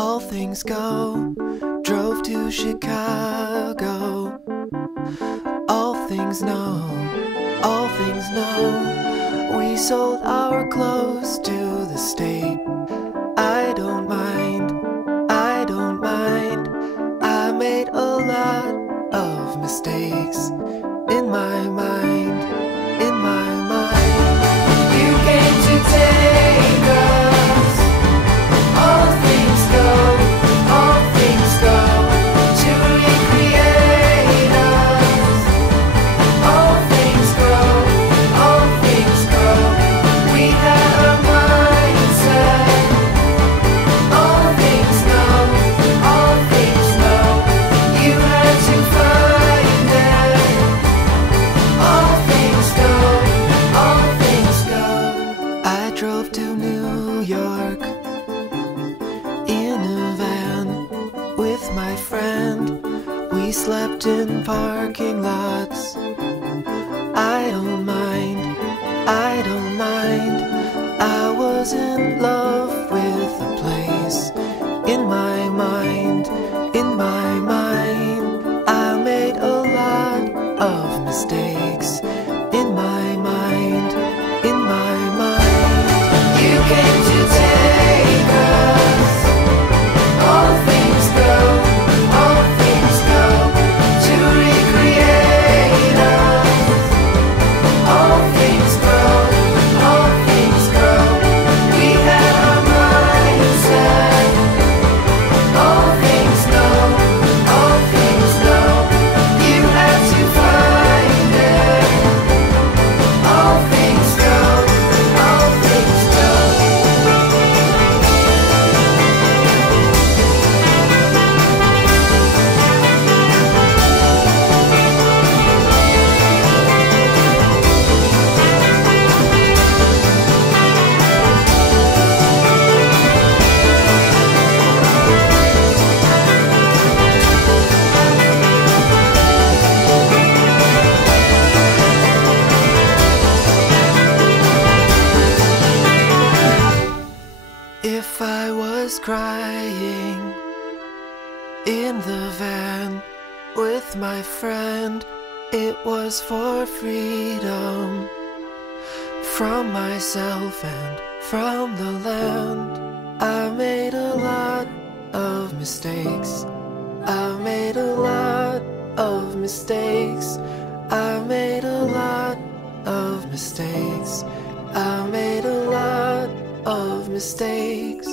all things go. Drove to Chicago. All things know, all things know. We sold our clothes to the state. I don't mind, I don't mind. I made a lot of mistakes in my mind, in my mind. You came to take us. All things go, all things go, to recreate us. All things go, all things go. We had a mindset. All things know, all things know. You had to find it. All things go, all things go. I drove to New York in a van with my friend. We slept in parking lots. I don't mind, I don't mind. I was in love with the place. In my mind, in my mind. I made a lot of mistakes. In my mind, in my mind. You came to take us. All things go, all things go, to recreate us. All things grow, all things grow. We had our mindset. All things know, all things know. You had to find it. All things go, all things go. If I was crying in the van with my friend, it was for freedom from myself and from the land. I made a lot of mistakes. I made a lot of mistakes. I made a lot of mistakes. I made a lot of mistakes.